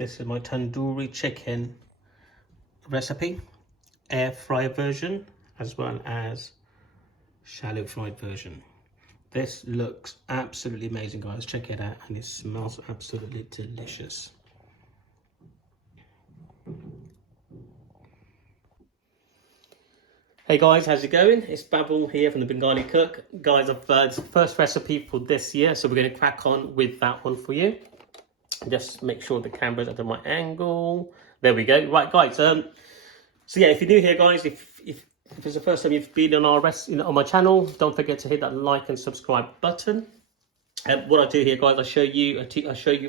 This is my tandoori chicken recipe, air fry version, as well as shallow fried version. This looks absolutely amazing, guys. Check it out, and it smells absolutely delicious. Hey guys, how's it going? It's Babul here from the Bengali Cook. Guys, it's the first recipe for this year, so we're going to crack on with that one for you. Just make sure the camera's at the right angle. There we go. Right, guys. So yeah, if you're new here, guys, if it's the first time you've been on on my channel, don't forget to hit that like and subscribe button. What I do here, guys, I show you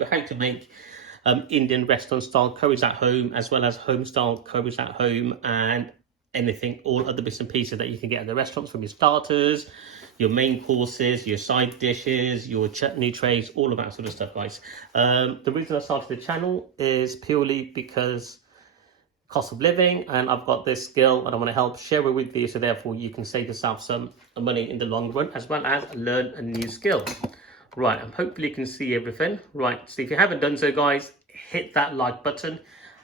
how to make Indian restaurant style curries at home, as well as home style curries at home, and all other bits and pieces that you can get at the restaurants, from your starters, your main courses, your side dishes, your chutney trays, all of that sort of stuff, guys. The reason I started the channel is purely because cost of living, and I've got this skill and I want to help share it with you, so therefore you can save yourself some money in the long run, as well as learn a new skill. Right, and hopefully you can see everything. Right, so if you haven't done so, guys, hit that like button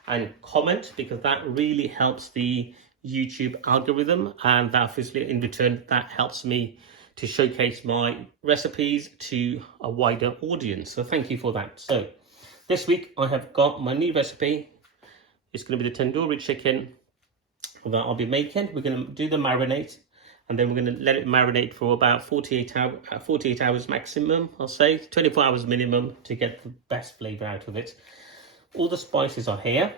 and comment, because that really helps the YouTube algorithm, and that obviously in return that helps me to showcase my recipes to a wider audience. So thank you for that. So this week I have got my new recipe. It's going to be the tandoori chicken that I'll be making. We're going to do the marinade, and then we're going to let it marinate for about 48 hours maximum, I'll say 24 hours minimum, to get the best flavor out of it. All the spices are here,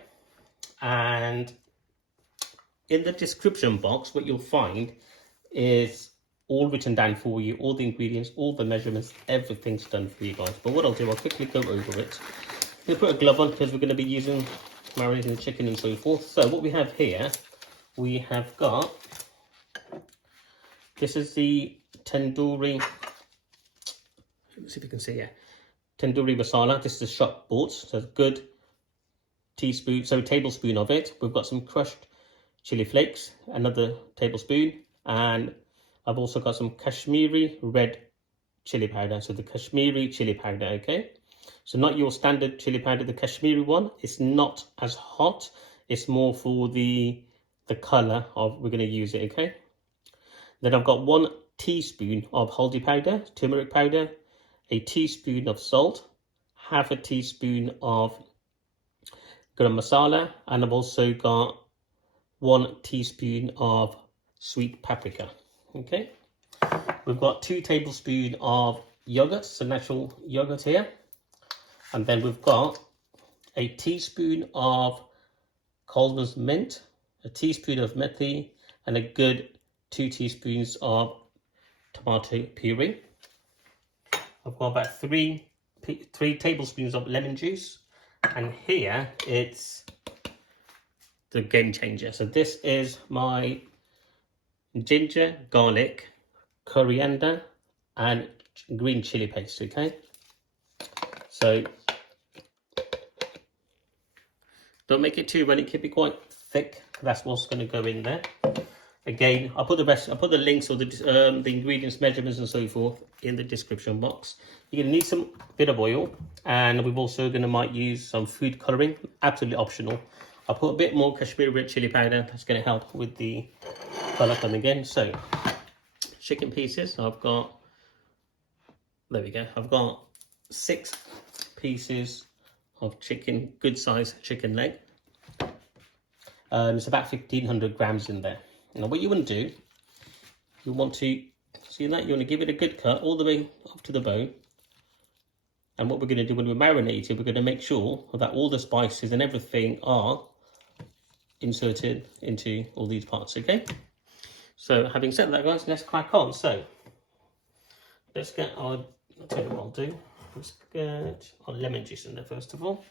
and in the description box, what you'll find is all written down for you, all the ingredients, all the measurements, everything's done for you guys. But what I'll do, I'll quickly go over it. We'll put a glove on because we're going to be marinating the chicken and so forth. So what we have here, we have got, this is the tandoori, let's see if you can see here, tandoori masala. This is shop bought, so good tablespoon of it. We've got some crushed chili flakes, another tablespoon, and I've also got some Kashmiri red chili powder. So the Kashmiri chili powder, okay? So not your standard chili powder, the Kashmiri one. It's not as hot. It's more for the color of, we're going to use it, okay? Then I've got 1 teaspoon of haldi powder, turmeric powder, a teaspoon of salt, half a teaspoon of garam masala, and I've also got 1 teaspoon of sweet paprika. Okay, we've got 2 tablespoons of yogurt, so natural yogurt here, and then we've got a teaspoon of Coleman's mint, a teaspoon of methi, and a good 2 teaspoons of tomato puree. I've got about 3 tablespoons of lemon juice, and here it's the game changer. So this is my ginger, garlic, coriander, and green chili paste, okay? So don't make it too runny, keep it quite thick. That's what's going to go in there. Again, I'll put the links or the ingredients, measurements, and so forth in the description box. You're going to need some bit of oil, and we've also might use some food coloring, absolutely optional. I'll put a bit more Kashmiri red chili powder. That's going to help with the colour coming in. So chicken pieces, I've got, there we go, I've got 6 pieces of chicken, good size chicken leg. It's about 1,500 grams in there. Now what you want to do, you want to see that, you want to give it a good cut all the way up to the bone. And what we're going to do when we marinate it, we're going to make sure that all the spices and everything are inserted into all these parts, okay? So having said that, guys, let's crack on. So let's get our, I'll tell you what I'll do. Let's get our lemon juice in there first of all.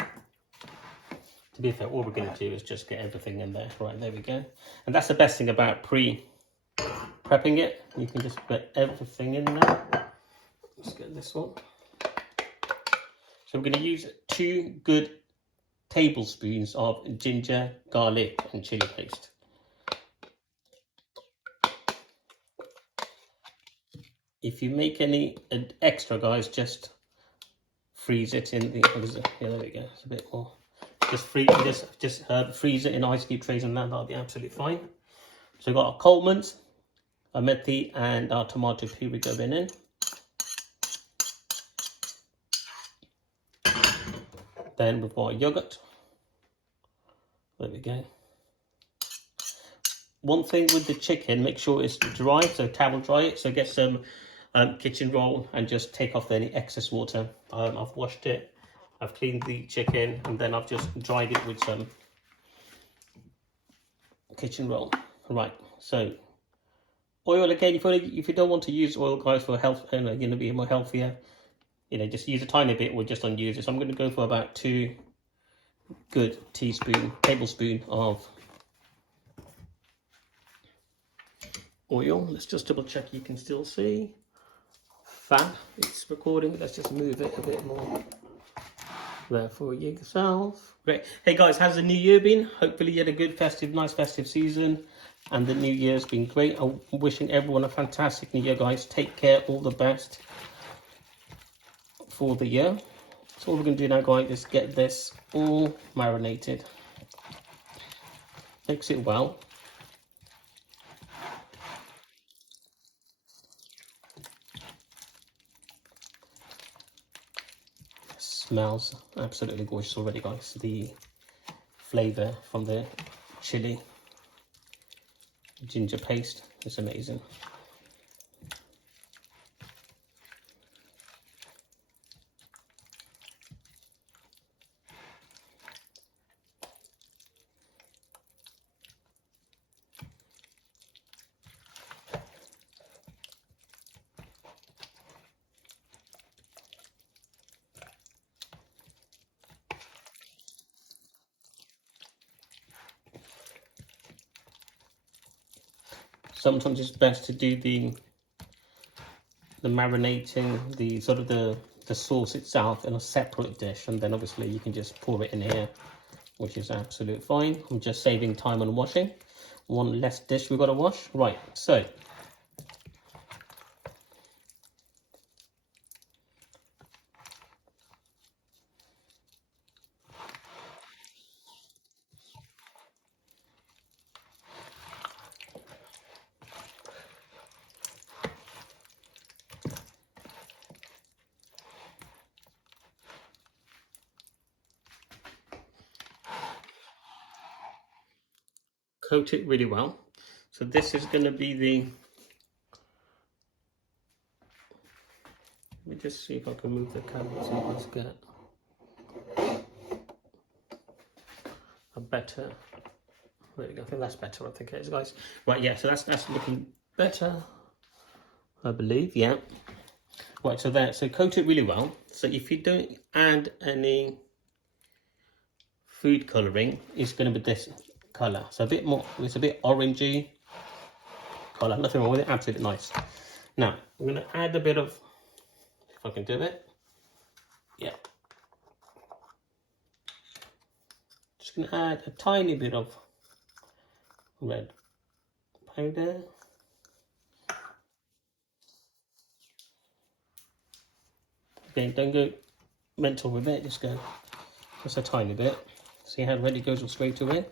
To be fair, all we're going to do is just get everything in there. Right, there we go. And that's the best thing about pre-prepping it. You can just get everything in there. Let's get this one. So we're going to use 2 good tablespoons of ginger, garlic, and chili paste. If you make any extra, guys, just freeze it in the, yeah, there we go, it's a bit more. Just freeze it in ice cube trays, and that'll be absolutely fine. So we've got our Coleman's, our methi, and our tomato puree going in. Then we've got our yogurt. There we go. One thing with the chicken, make sure it's dry, so towel dry it. So get some kitchen roll and just take off any excess water. I've washed it, I've cleaned the chicken, and then I've just dried it with some kitchen roll. Right, so oil again. If you don't want to use oil, guys, for health, you're going to be more healthier. Just use a tiny bit or just unuse it. So I'm going to go for about 2 good tablespoon of oil. Let's just double check you can still see. Fab, it's recording. Let's just move it a bit more there for yourself. Great. Hey guys, how's the new year been? Hopefully you had a good nice festive season, and the new year's been great. I'm wishing everyone a fantastic new year, guys. Take care, all the best for the year. So all we're going to do now, guys, is get this all marinated. Mix it well. It smells absolutely gorgeous already, guys. The flavour from the chili ginger paste is amazing. Sometimes it's best to do the marinating, the sort of the sauce itself in a separate dish, and then obviously you can just pour it in here, which is absolutely fine. I'm just saving time on washing. One less dish we've got to wash. Right, so coat it really well. So this is going to be the, let me just see if I can move the camera so you guys get a better, there we go. I think that's better. I think it is, guys. Right, yeah, so that's looking better, I believe. Yeah. Right, so there, so coat it really well. So if you don't add any food colouring, it's going to be this colour. So a bit more, it's a bit orangey colour. Nothing wrong with it, absolutely nice. Now, I'm going to add a bit of, if I can do it. Yeah. Just going to add a tiny bit of red powder. Again, don't go mental with it, just go just a tiny bit. See how red it goes straight away?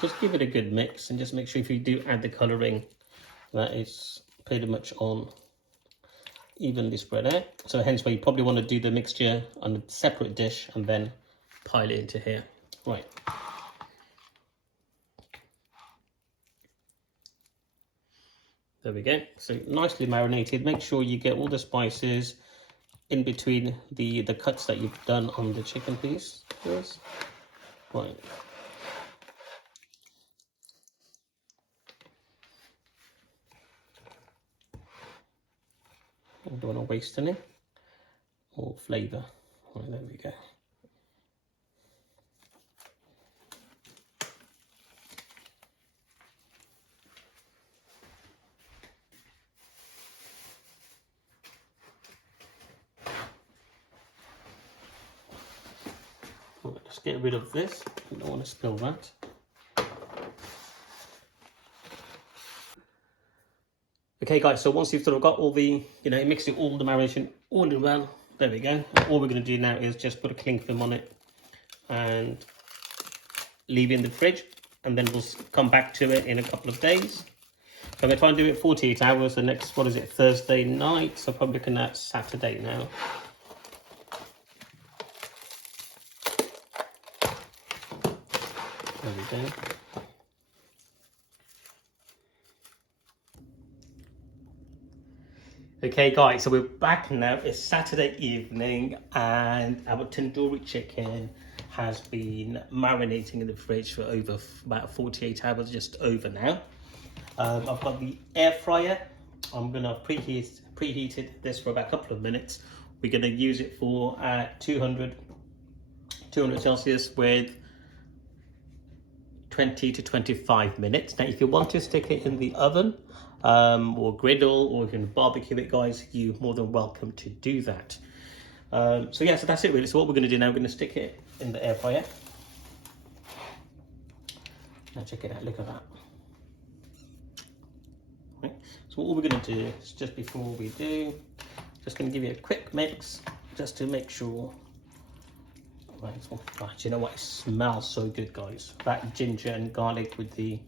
Just give it a good mix, and just make sure if you do add the colouring, that is pretty much on evenly spread out. So hence why you probably want to do the mixture on a separate dish and then pile it into here. Right. There we go. So nicely marinated. Make sure you get all the spices in between the cuts that you've done on the chicken piece. Yes. Right. I don't want to waste any or flavour. Right, there we go. Right, let's get rid of this. I don't want to spill that. Okay guys, so once you've sort of got all the, mixing all the marination all in well, there we go. All we're going to do now is just put a cling film on it and leave it in the fridge, and then we'll come back to it in a couple of days. So I'm going to try and do it 48 hours, the next, Thursday night, so probably looking at Saturday now. There we go. Okay guys, so we're back now. It's Saturday evening and our tandoori chicken has been marinating in the fridge for over about 48 hours, just over now. I've got the air fryer. I'm gonna preheated this for about a couple of minutes. We're gonna use it for 200 Celsius with 20 to 25 minutes. Now, if you want to stick it in the oven or griddle, or you can barbecue it, guys, you're more than welcome to do that. So that's it really. So what we're going to do now, we're going to stick it in the air fryer. Now check it out, look at that. Right. So what we're going to do is, just before we do, just going to give you a quick mix just to make sure. Right, you know what, it smells so good, guys. That ginger and garlic with the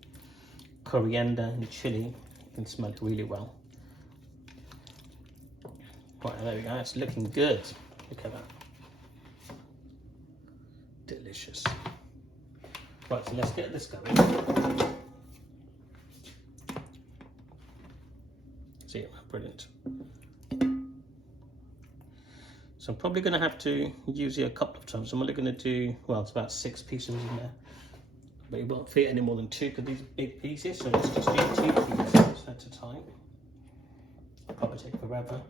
coriander and chili, you can smell it really well. Right, there we go, it's looking good. Look at that. Delicious. Right, so let's get this going. See, brilliant. So I'm probably going to have to use it a couple of times. I'm only going to do, well, it's about 6 pieces in there. But it won't fit any more than 2 because these are big pieces. So let's just do 2 pieces at a time. It'll probably take forever.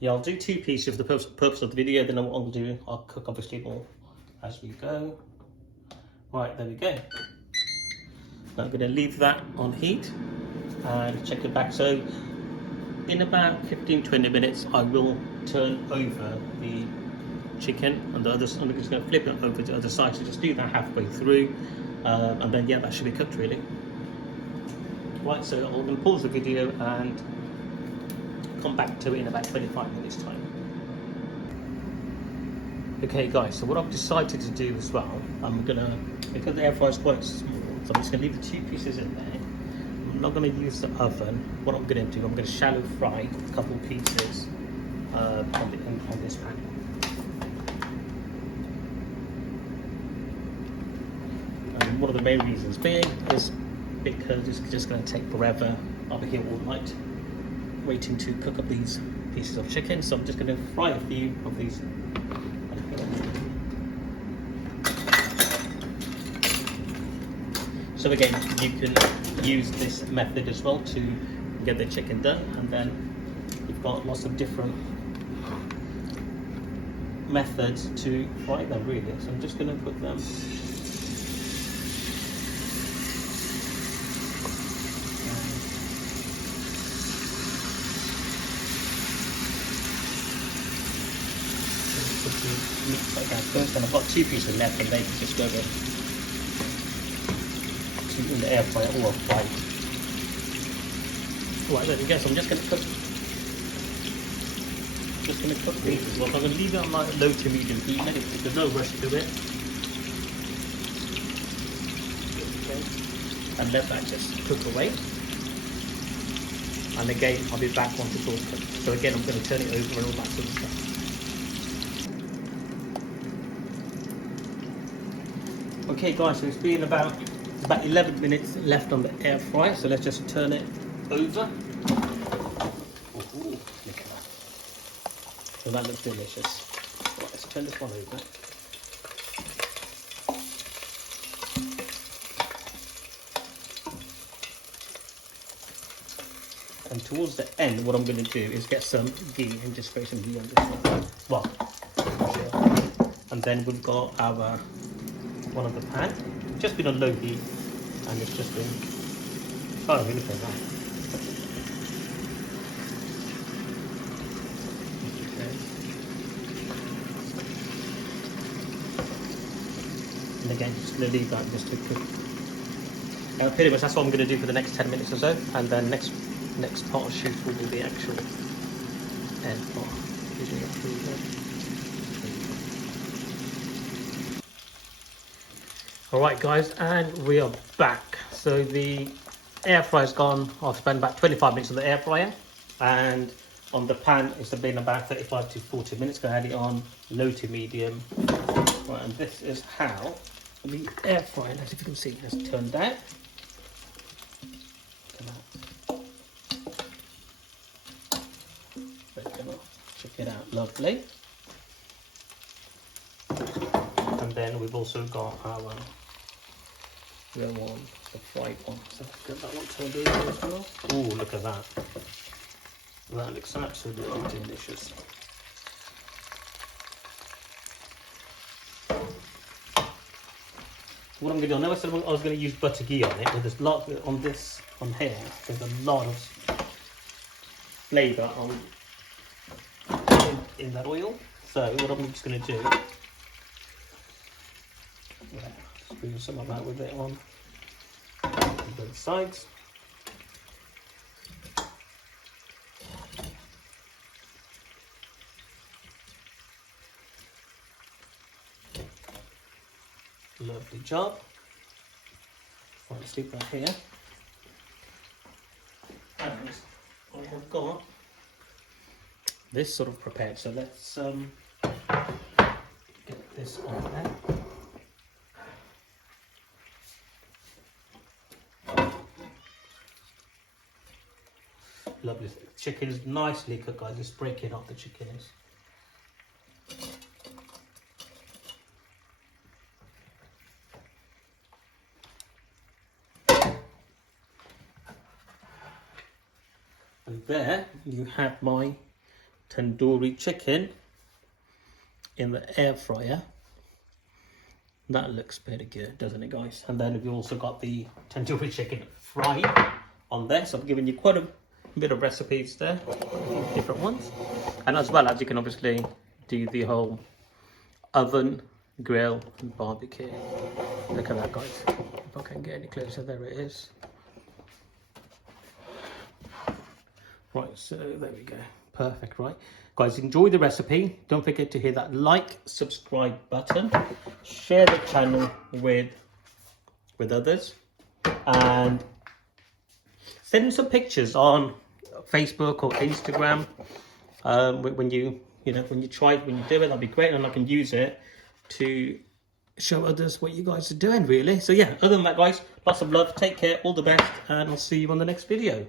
Yeah, I'll do 2 pieces for the purpose of the video. Then I'll cook obviously more as we go. Right, there we go. Now I'm going to leave that on heat and check it back. So in about 15-20 minutes, I will turn over the chicken and I'm just going to flip it over to the other side. So just do that halfway through, and then that should be cooked really. Right, so I'm going to pause the video and come back to it in about 25 minutes time. Okay guys, so what I've decided to do as well, because the air fryer is quite small, so I'm just going to leave the 2 pieces in there. I'm not going to use the oven. What I'm going to do, I'm going to shallow fry a couple pieces on this pan. And one of the main reasons being is because it's just going to take forever. I'll be here all night waiting to cook up these pieces of chicken, so I'm just going to fry a few of these. So again, you can use this method as well to get the chicken done, and then you've got lots of different methods to fry them really. So I'm just going to put them mix like that first, and I've got 2 pieces left, and they can just go in the air fryer or fried. Right, there we go. So I'm just going to cook just going to cook these as well. So I'm going to leave it on like low to medium heat. There's no rush to it. Okay. And let that just cook away. And again, I'll be back once it's all cooked. So again, I'm going to turn it over and all that sort of stuff. Okay guys, so it's been about 11 minutes left on the air fryer. So let's just turn it over. Ooh, look at that. So that looks delicious. Right, let's turn this one over. And towards the end, what I'm going to do is get some ghee and just spray some ghee on this one. Well, and then we've got our one of the pan, just been on low heat, and it's just been. Oh, really look at that. Okay. And again, just gonna leave that just to cook. Pretty much that's what I'm going to do for the next 10 minutes or so, and then next part of shoot will be the actual end part. Alright guys, and we are back. So the air fryer's gone. I've spent about 25 minutes on the air fryer, and on the pan it's been about 35 to 40 minutes. Going to add it on low to medium. Right, and this is how the air fryer, as you can see, has turned out. Check it out, lovely. And then we've also got our real one, the fried one. So let's get that one turned over as well. Oh, look at that. That looks absolutely delicious. What I'm going to do, I know I said I was going to use butter ghee on it, but there's a lot on this, on here, there's a lot of flavour in that oil. So what I'm just going to do, sprinkle some of that with it on both sides. Lovely job. Right, let's leave that here. And I have got this sort of prepared, so let's get this on there. Lovely. Chicken is nicely cooked, guys. Just breaking off the chicken is. And there you have my tandoori chicken in the air fryer. That looks pretty good, doesn't it, guys? And then we've also got the tandoori chicken fried on there. So I'm giving you quite a bit of recipes there, different ones. And as well as you can obviously do the whole oven, grill and barbecue. Look at that, guys. If I can get any closer, there it is. Right, so there we go. Perfect, right? Guys, enjoy the recipe. Don't forget to hit that like, subscribe button. Share the channel with others. And send some pictures on Facebook or Instagram. When you do it, that'd be great. And I can use it to show others what you guys are doing, really. So yeah, other than that, guys, lots of love. Take care, all the best. And I'll see you on the next video.